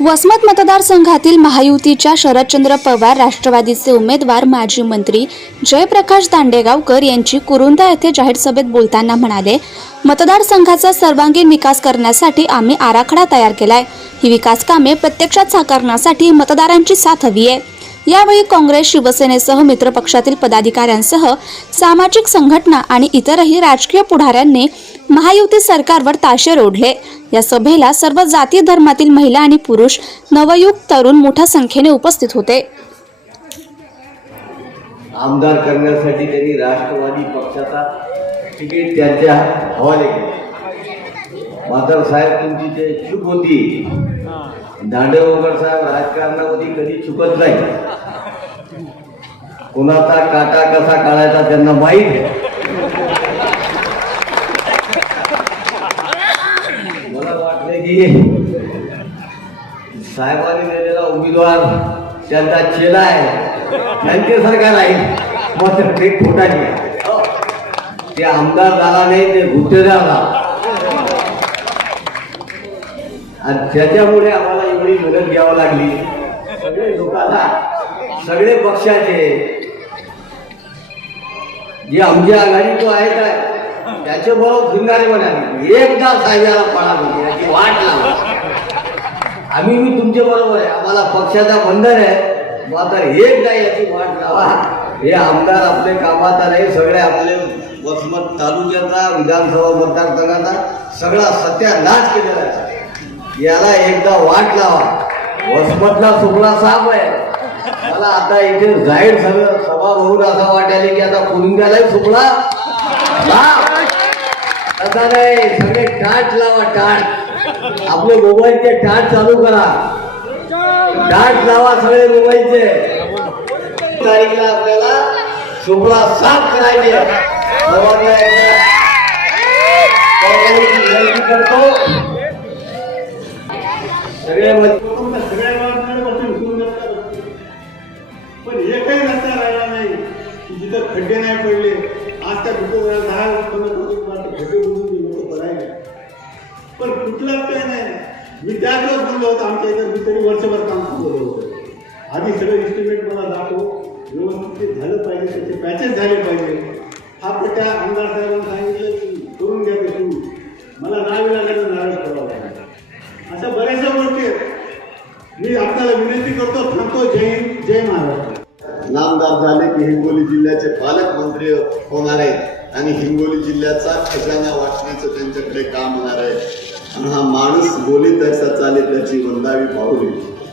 वसमत मतदारसंघातील महायुतीच्या शरदचंद्र पवार राष्ट्रवादीचे उमेदवार माजी मंत्री जयप्रकाश दांडेगावकर यांची कुरुंदा येथे जाहीर सभेत बोलताना म्हणाले मतदारसंघाचा सर्वांगीण विकास करण्यासाठी आम्ही आराखडा तयार केलाय. ही विकास कामे प्रत्यक्षात साकारण्यासाठी मतदारांची साथ हवी आहे. यावेळी काँग्रेस शिवसेनेसह मित्रपक्षातील पदाधिकाऱ्यांसह सामाजिक संघटना आणि इतरही राजकीय पुढाऱ्यांनी महायुती सरकारवर ताशेर ओढले या सभेला सर्व जाती धर्मातील महिला आणि पुरुष नवयुग तरुण मोठ्या संख्येने उपस्थित होते. आमदार करण्यासाठी त्यांनी राष्ट्रवादी पक्षाचा तिकीट त्यांच्या हवाले केले. मात्र साहेब तुमची ते चूक होती दांडेवकर साहेब राजकारणामध्ये कधी चुकत नाही. कुणाचा काटा कसा काढायचा त्यांना माहीत मला वाटलं की साहेबांनी दिलेला उमेदवार त्यांचा चेला आहे. त्यांच्यासारखा नाही मात्र ते खोटाची ते आमदार झाला नाही ते गुत्तेदार झाला. आणि त्याच्यामुळे आम्हाला एवढी मदत घ्यावी लागली. सगळे लोकांना सगळे पक्षाचे. जे आमच्या आघाडी तो आहे काय त्याचे बरोबर फिरणारे म्हणाले एकदा साहेबाला पळा म्हणजे याची वाट लावा. आम्ही मी तुमच्या बरोबर आहे. आम्हाला पक्षाचा बंधन आहे. आता एकदा याची वाट लावा. हे आमदार आपले कामात आले सगळे आपले वसमत तालुक्याचा विधानसभा मतदारसंघाचा सगळा सत्यानाश केलेला आहे. याला एकदा वाट लावा. वसमतला सुपला साप आहे. मला आता इथे जाहीर सगळं सभा बघून असं वाटायला की आता कुरुंग्यालाही सुपला साप. तसा नाही सगळे टाट लावा टाट. आपले मोबाईलचे टाट चालू करा. टाट लावा सगळे मोबाईलचे. तारीखला आपल्याला सुपला साफ करायचे. सर्वांना करतो. सगळ्या सगळ्या बसून पण एकही रस्ता राहिला नाही की जिथं खड्डे नाही पडले. आज त्या कुठं दहा पंधरा खड्डे लोक पण कुठलाच काय नाही. मी त्याच वेळेस बोललो होतो आमच्या इथं मी तरी वर्षभर काम केलं होतं. आधी सगळं इस्टिमेट मला दाखव. व्यवस्थित झालं पाहिजे त्याचे पॅचेस झाले पाहिजे. हा पट्ट्या आमदार साहेबांना सांगितलं की करून घ्या ते तू मला नावे लागायचं नाराज करावं लागेल. असं बऱ्याचशा मी आपल्याला विनंती करतो थांबतो. जय हिंद जय महाराष्ट्र. नामदार झाले की हिंगोली जिल्ह्याचे पालकमंत्री होणार आहेत आणि हिंगोली जिल्ह्याचा खजाना वाटण्याचं त्यांच्याकडे काम होणार आहे. आणि हा माणूस बोली तसा चाले त्याची वंदावी पाहुली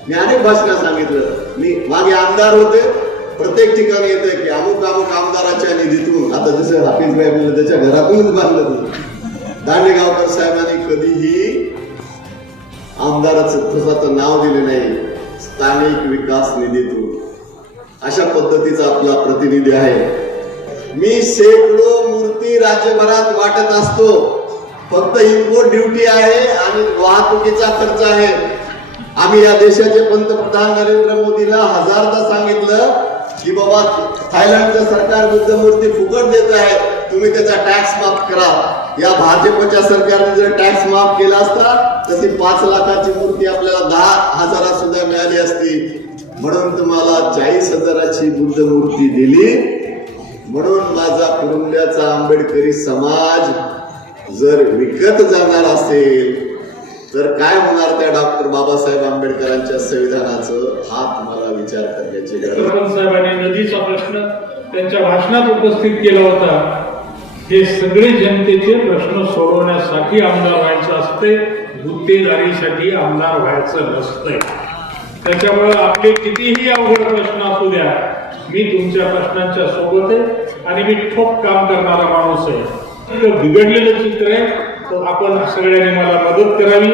मी अनेक भाषणात सांगितलं. मी मागे आमदार होते. प्रत्येक ठिकाणी येते की अमुक अमुक आमदाराच्या निधीतून आता जसं हाफिज भाई त्याच्या घरातूनच बांधलं होतं. दांडेगावकर साहेबांनी कधीही आमदाराचं स्वतःचं नाव दिले नाही स्थानिक विकास निधीतून. अशा पद्धतीचा आपला प्रतिनिधी आहे. मी शेकडो मूर्ती राज्यभरात वाटत असतो. फक्त इम्पोर्ट ड्युटी आहे आणि वाहतुकीचा खर्च आहे. आम्ही या देशाचे पंतप्रधान नरेंद्र मोदीला हजारदा सांगितलं की बाबा थायलंडचं सरकार बुद्ध मूर्ती फुकट देत आहे. तुम्ही त्याचा टॅक्स माफ करा. या भाजपच्या सरकारने जर टॅक्स माफ केला असता तर ती पाच लाखाची मूर्ती आपल्याला दहा हजारात सुद्धा मिळाली असती. म्हणून तुम्हाला चाळीस हजाराची बुद्ध मूर्ती दिली. म्हणून माझा कुटुंब्याचा आंबेडकरी समाज जर विकत जाणार असेल तर काय होणार त्या डॉक्टर बाबासाहेब आंबेडकरांच्या संविधानाचं? हा तुम्हाला विचार करण्याची गरज साहेबांनी नदीचा प्रश्न त्यांच्या भाषणात उपस्थित केला होता. हे सगळे जनतेचे प्रश्न सोडवण्यासाठी आमदार व्हायचं असते गुत्तेदारीसाठी आमदार व्हायचं नसतंय. त्याच्यामुळे आपले कितीही अवघड प्रश्न असू द्या मी तुमच्या प्रश्नांच्या सोबत आहे आणि मी ठोक काम करणारा माणूस आहे. बिघडलेलं चित्र आहे तर आपण सगळ्यांनी मला मदत करावी.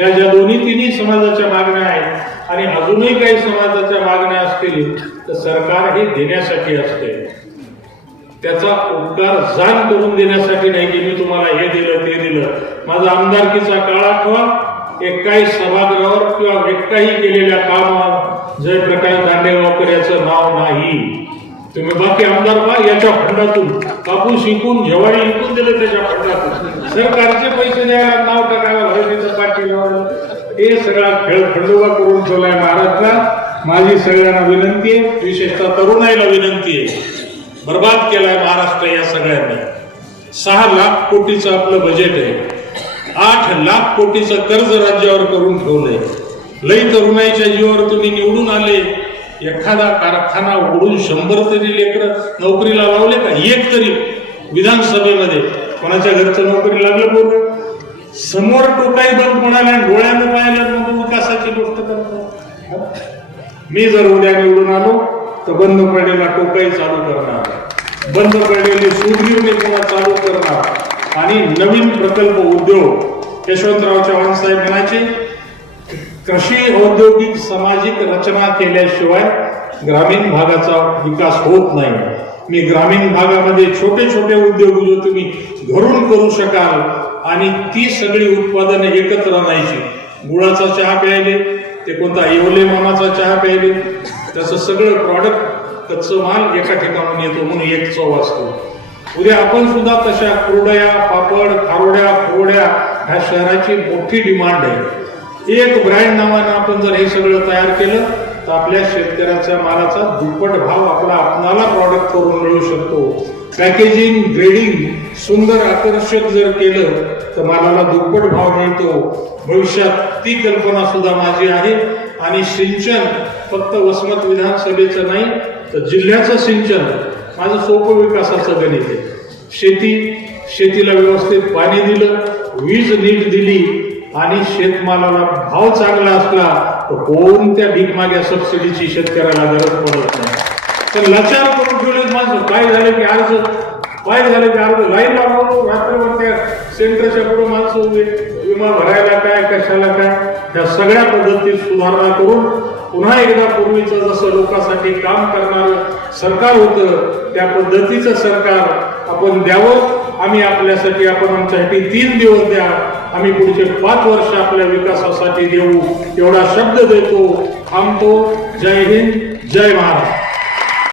या ज्या दोन्ही तिन्ही समाजाच्या मागण्या आहेत आणि अजूनही काही समाजाच्या मागण्या असतील तर सरकार हे देण्यासाठी असते त्याचा उपकार जाण करून देण्यासाठी नाही की मी तुम्हाला हे दिलं ते दिलं. माझा आमदारकीचा काळ आठवा एकाही सभागृहावर किंवा एकाही केलेल्या कामावर जयप्रकाश दांडेगावकर याचं नाव नाही. तुम्ही बाकी आमदार पहा याच्या फंडातून. कापूस शिकून जेवारी विकून दिलं त्याच्या फंडातून. सरकारचे पैसे द्यायला नाव टाकायला भरतीचं पाठी हे सगळा खेळ खंडोबा करून ठेवलाय महाराष्ट्रात. माझी सगळ्यांना विनंती आहे विशेषतः तरुणाईला विनंती आहे. बर्बाद केलाय महाराष्ट्र या सगळ्यांनी. सहा लाख कोटीचं आपलं बजेट आहे. आठ लाख कोटीचं कर्ज राज्यावर करून ठेवलंय. लई तरुणाईच्या जीवावर तुम्ही निवडून आले. एखादा कारखाना उघडून शंभर तरी लेकर नोकरीला लावले का? एक तरी विधानसभेमध्ये. कोणाच्या घरचं नोकरी लागलं बोल समोर टोकाई बंद म्हणाल्या डोळ्यानं पाहिल्या विकासाची गोष्ट करतो मी जर उद्या निवडून आलो तर बंद पडलेला टोकाई चालू करणार. बंद पडलेली सूरगिरणी चालू करणार. आणि नवीन प्रकल्प उद्योग यशवंतराव चव्हाण साहेब म्हणायचे कृषी औद्योगिक सामाजिक रचना केल्याशिवाय ग्रामीण भागाचा विकास होत नाही. मी ग्रामीण भागामध्ये छोटे छोटे उद्योग जो तुम्ही घरून करू शकाल आणि ती सगळी उत्पादने एकत्र आणायची. गुळाचा चहा प्यायले ते कोणता येवले मामाचा चहा प्यायले त्याचं सगळं प्रॉडक्ट कच्चं माल एका ठिकाणून येतो म्हणून एक चव असतो. उद्या आपण सुद्धा तशा कुरडया पापड खारोड्या कोरड्या ह्या शहराची मोठी डिमांड आहे. एक ब्रँड नावानं आपण जर हे सगळं तयार केलं तर आपल्या शेतकऱ्याच्या मालाचा दुप्पट भाव आपला आपणाला प्रॉडक्ट करून मिळू शकतो. पॅकेजिंग ग्रेडिंग सुंदर आकर्षक जर केलं तर मालाला दुप्पट भाव मिळतो. भविष्यात ती कल्पना सुद्धा माझी आहे. आणि सिंचन फक्त वसमत विधानसभेचं नाही तर जिल्ह्याचं सिंचन माझं सोपं विकासाचं गणित आहे. शेती शेतीला व्यवस्थित पाणी दिलं वीज नीट दिली आणि शेतमालाला भाव चांगला असला तर कोणत्या भीकमाग्या सबसिडीची शेतकऱ्याला गरज पडत नाही. तर लचार करून ठेवले माणसं. काय झालं की अर्ज काय झालं की अर्ज. लाईन लागवतो रात्रीवर त्या सेंटरच्या पुढे माणसं उभे. विमा भरायला काय कशाला काय त्या सगळ्या पद्धतीत सुधारणा करून पुन्हा एकदा पूर्वीचं जसं लोकांसाठी काम करणारं सरकार होतं त्या पद्धतीचं सरकार आपण द्यावं. आम्ही आपल्यासाठी आपण आमच्यासाठी तीन दिवस द्या. आम्ही पुढचे पाच वर्ष आपल्या विकासासाठी देऊ. एवढा शब्द देतो. थांबतो. जय हिंद जय महाराष्ट्र